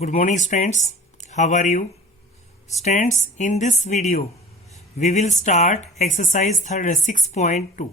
Good morning students, how are you? Students, in this video we will start exercise 6.2.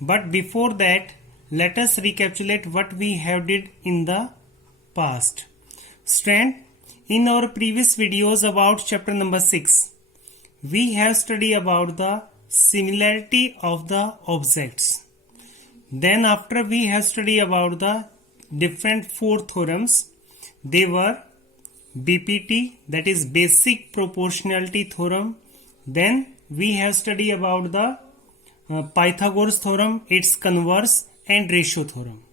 But before that, let us recapitulate what we have did in the past. Student, in our previous videos about chapter number 6, we have studied about the similarity of the objects. Then after we have studied about the different four theorems. They were BPT, that is basic proportionality theorem. Then we have studied about the Pythagoras theorem, its converse, and ratio theorem.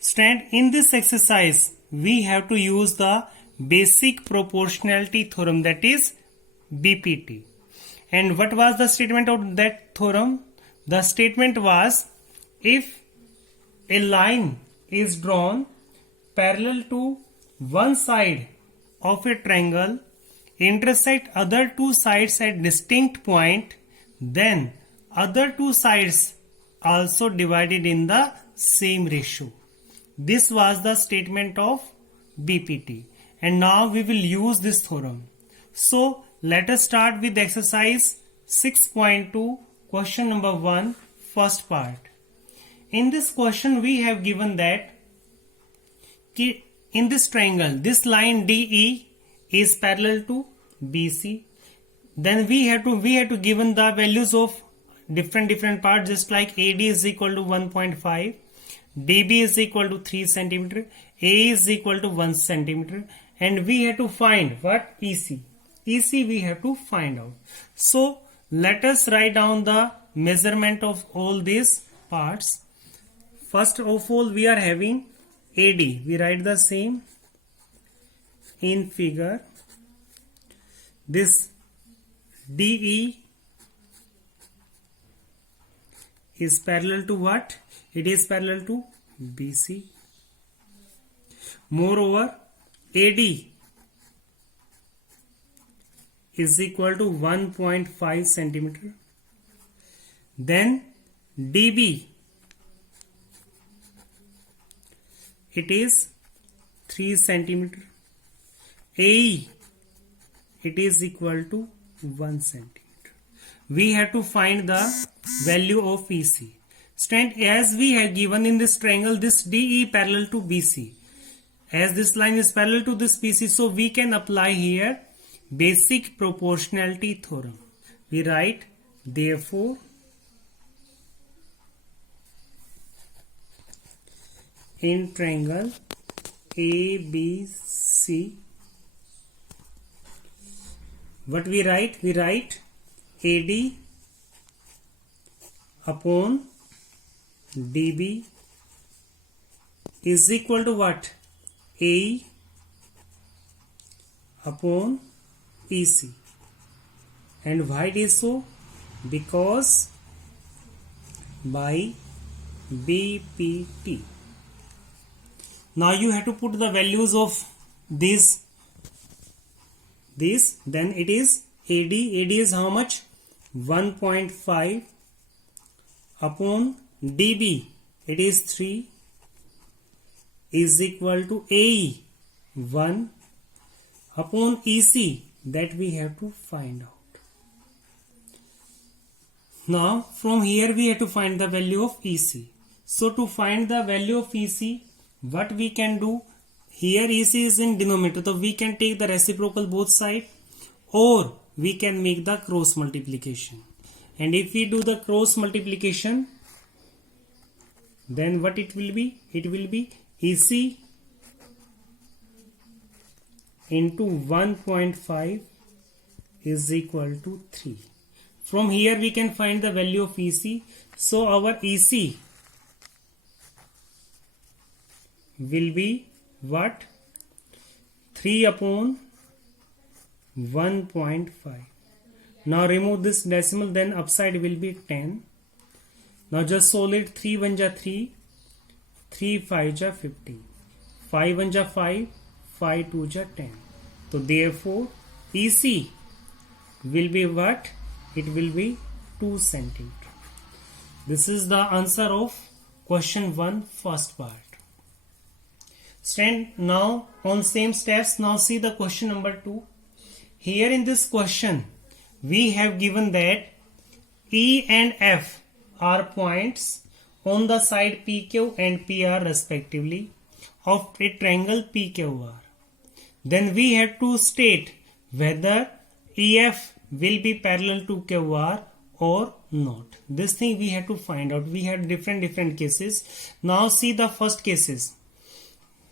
Student, in this exercise we have to use the basic proportionality theorem, that is BPT. And what was the statement of that theorem? The statement was, if a line is drawn parallel to one side of a triangle intersect other two sides at distinct point, then other two sides also divided in the same ratio. This was the statement of BPT, and now we will use this theorem. So let us start with exercise 6.2, question number 1, first part. In this question we have given that in this triangle, this line DE is parallel to BC. Then we have to given the values of different parts, just like AD is equal to 1.5, DB is equal to 3 centimeter, A is equal to 1 centimeter, and we have to find what EC. EC we have to find out. So let us write down the measurement of all these parts. First of all, we are having AD. We write the same in figure. This DE is parallel to what? It is parallel to BC. Moreover, AD is equal to 1.5 centimeter. Then DB, it is 3 centimeter. AE, it is equal to 1 centimeter. We have to find the value of EC. Student, as we have given in this triangle, this DE parallel to BC. As this line is parallel to this BC, so we can apply here basic proportionality theorem. We write, therefore, in triangle ABC, what we write? We write AD upon DB is equal to what? AE upon EC. And why it is so? Because by BPT. Now you have to put the values of these. Then it is AD. AD is how much? 1.5 upon DB. It is 3 is equal to AE 1 upon EC, that we have to find out. Now from here we have to find the value of EC. So to find the value of EC, what we can do? Here EC is in denominator, so we can take the reciprocal both sides, or we can make the cross multiplication. And if we do the cross multiplication, then what it will be? It will be EC into 1.5 is equal to 3. From here we can find the value of EC. So our EC will be what? 3 upon 1.5. Now remove this decimal, then upside will be 10. Now just solve it. 3 1 ja 3, 3 5 ja 15, 5 1 ja 5, 5 2 ja 10. So therefore EC will be what? It will be 2 centimeter. This is the answer of question 1, first part. Stand now on same steps. Now see the question number 2. Here in this question, we have given that E and F are points on the side PQ and PR respectively of a triangle PQR. Then we have to state whether EF will be parallel to QR or not. This thing we have to find out. We have different cases. Now see the first cases.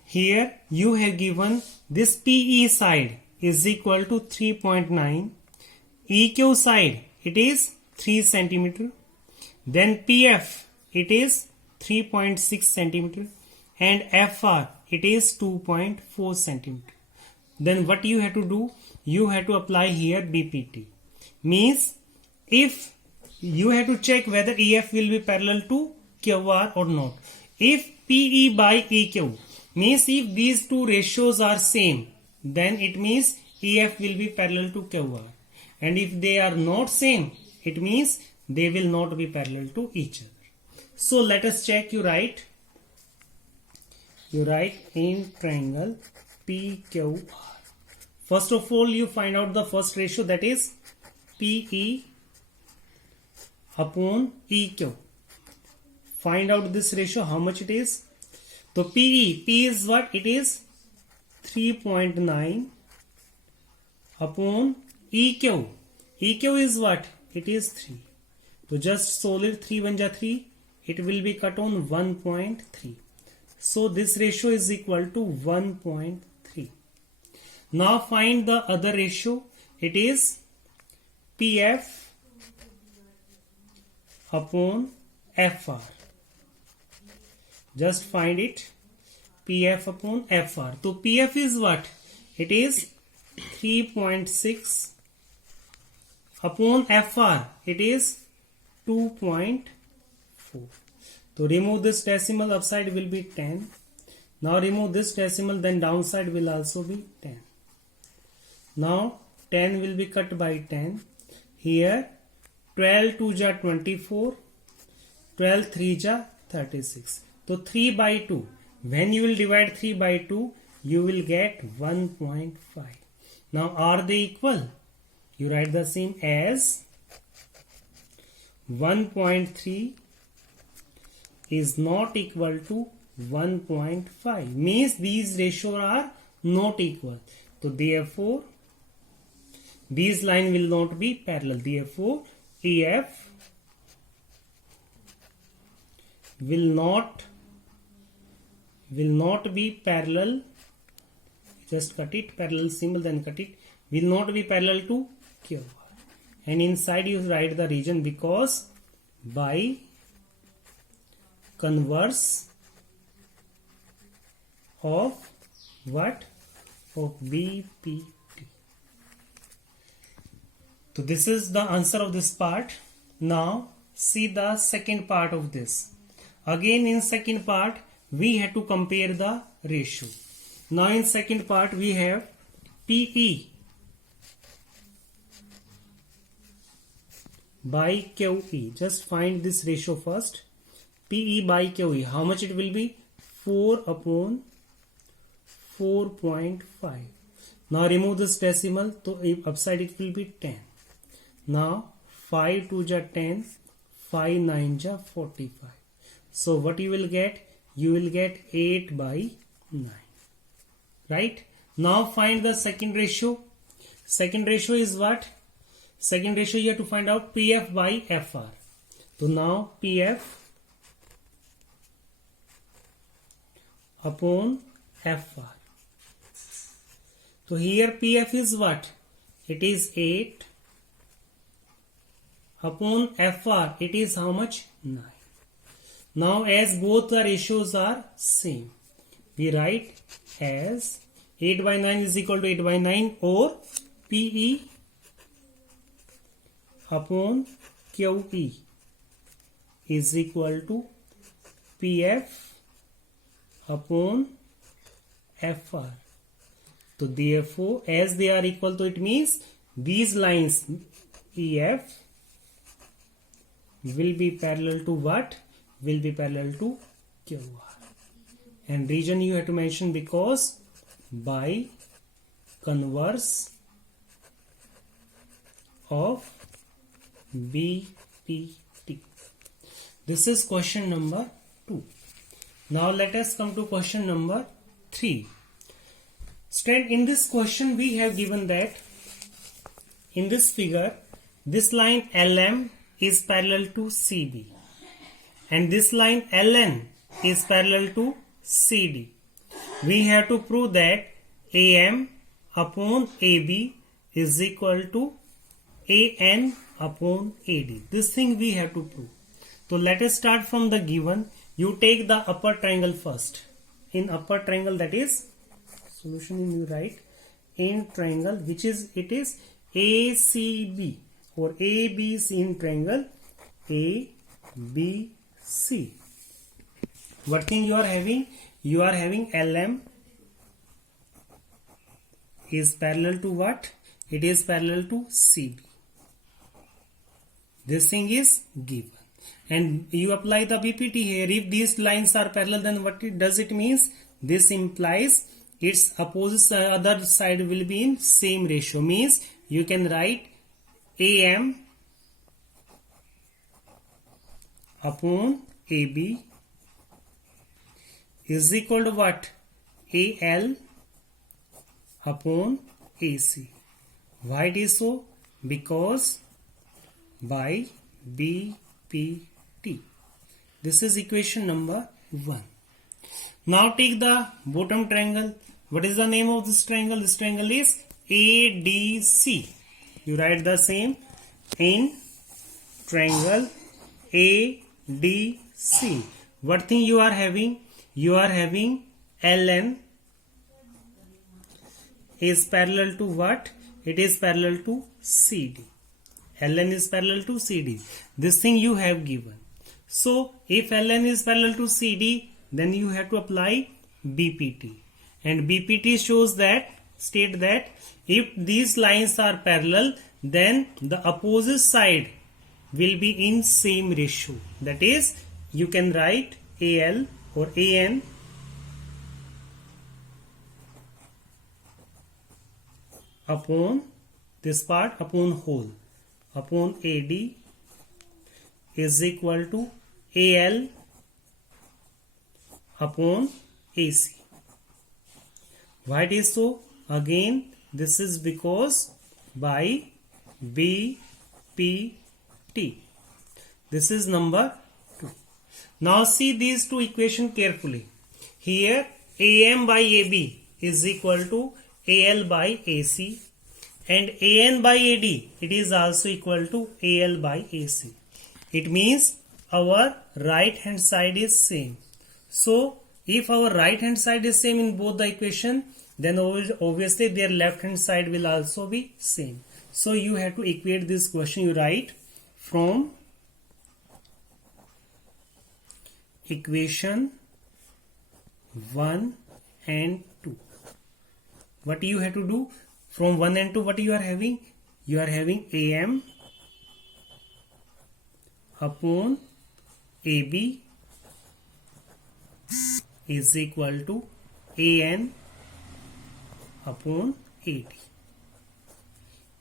Here you have given this PE side is equal to 3.9. EQ side it is 3 centimeter. Then PF it is 3.6 centimeter and FR it is 2.4 centimeter. Then what you have to do? You have to apply here BPT. Means if you have to check whether EF will be parallel to QR or not. If PE by EQ means if these two ratios are same, then it means EF will be parallel to QR. And if they are not same, it means they will not be parallel to each other. So let us check. You write in triangle PQR. First of all, you find out the first ratio, that is PE upon EQ. Find out this ratio, how much it is. So P is what? It is 3.9 upon EQ. EQ is what? It is 3. So just solid 3 1 ja 3. It will be cut on 1.3. So this ratio is equal to 1.3. Now find the other ratio. It is PF upon FR. Just find it. PF upon FR. So PF is what? It is 3.6 upon FR. It is 2.4. So remove this decimal, upside will be 10. Now remove this decimal, then downside will also be 10. Now 10 will be cut by 10. Here 12 2 ja 24, 12 3 ja 36. So 3 by 2. When you will divide 3 by 2, you will get 1.5. Now are they equal? You write the same as 1.3 is not equal to 1.5. Means these ratios are not equal. So therefore, these line will not be parallel. Therefore, EF will not be parallel. Just cut it, parallel symbol, then cut it. Will not be parallel to QR. And inside you write the region, because by converse of what? Of BPT. So this is the answer of this part. Now see the second part of this. Again in second part we have to compare the ratio. Now in second part we have PE by QE. Just find this ratio first. PE by QE. How much it will be? 4 upon 4.5. Now remove this decimal. So upside it will be 10. Now 5 2 ja 10, 5 9 ja 45. So what you will get? You will get 8 by 9. Right? Now find the second ratio. Second ratio is what? Second ratio you have to find out PF by FR. So now PF upon FR. So here PF is what? It is 8 upon FR. It is how much? 9. Now as both the ratios are same, we write as 8 by 9 is equal to 8 by 9, or PE upon QE is equal to PF upon FR. So therefore, as they are equal, to it means these lines EF will be parallel to what? Will be parallel to QR. and region you have to mention because by converse of BPT. This is question number 2. Now let us come to question number 3. Student, in this question we have given that in this figure this line LM is parallel to CB and this line LN is parallel to CD. We have to prove that AM upon AB is equal to AN upon AD. This thing we have to prove. So let us start from the given. You take the upper triangle first. In upper triangle, that is solution in you write in triangle which is it is ACB or ABC in triangle ABC. What thing you are having? You are having LM is parallel to what? It is parallel to CB. This thing is given. And you apply the BPT here. If these lines are parallel, then what does it means? This implies its opposite other side will be in same ratio. Means you can write AM upon AB is equal to what? AL upon AC. Why it is so? Because by BPT. This is equation number 1. Now take the bottom triangle. What is the name of this triangle? This triangle is ADC. You write the same in triangle ADC. What thing you are having? You are having LN is parallel to what? It is parallel to CD. LN is parallel to CD. This thing you have given. So if LN is parallel to CD, then you have to apply BPT. And BPT shows that, state that if these lines are parallel, then the opposite side will be in same ratio. That is, you can write AL or AN upon this part upon whole upon AD is equal to AL upon AC. Why it is so? Again, this is because by BPT. This is number 2. Now see these two equations carefully. Here AM by AB is equal to AL by AC and AN by AD, it is also equal to AL by AC. It means our right hand side is same. So if our right hand side is same in both the equation, then obviously their left hand side will also be same. So you have to equate this question. You write from equation 1 and 2. What you have to do? From 1 and 2, what you are having? You are having AM upon AB is equal to AN upon AD.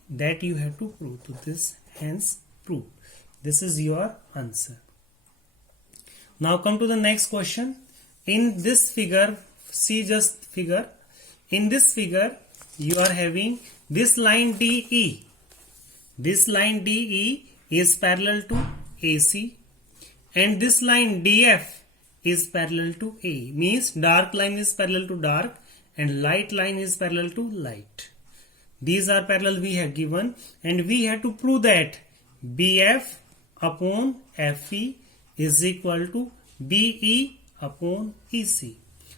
That you have to prove. To this, hence prove. This is your answer. Now come to the next question. In this figure, see just figure. In this figure, you are having this line DE. This line DE is parallel to AC and this line DF is parallel to A. Means dark line is parallel to dark and light line is parallel to light. These are parallel we have given and we have to prove that BF upon FE is equal to BE upon EC.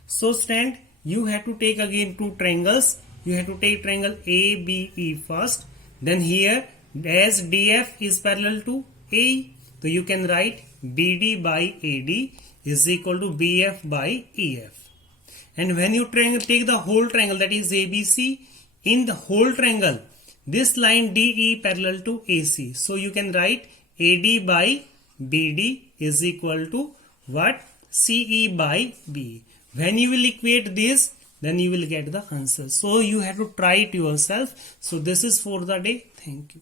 So stand, you have to take again two triangles. You have to take triangle ABE first. Then here as DF is parallel to AE, so you can write BD by AD is equal to BF by EF. And when you take the whole triangle, that is ABC, in the whole triangle, this line DE parallel to AC. So you can write AD by BD is equal to what? CE by BE. When you will equate this, then you will get the answer. So you have to try it yourself. So this is for the day. Thank you.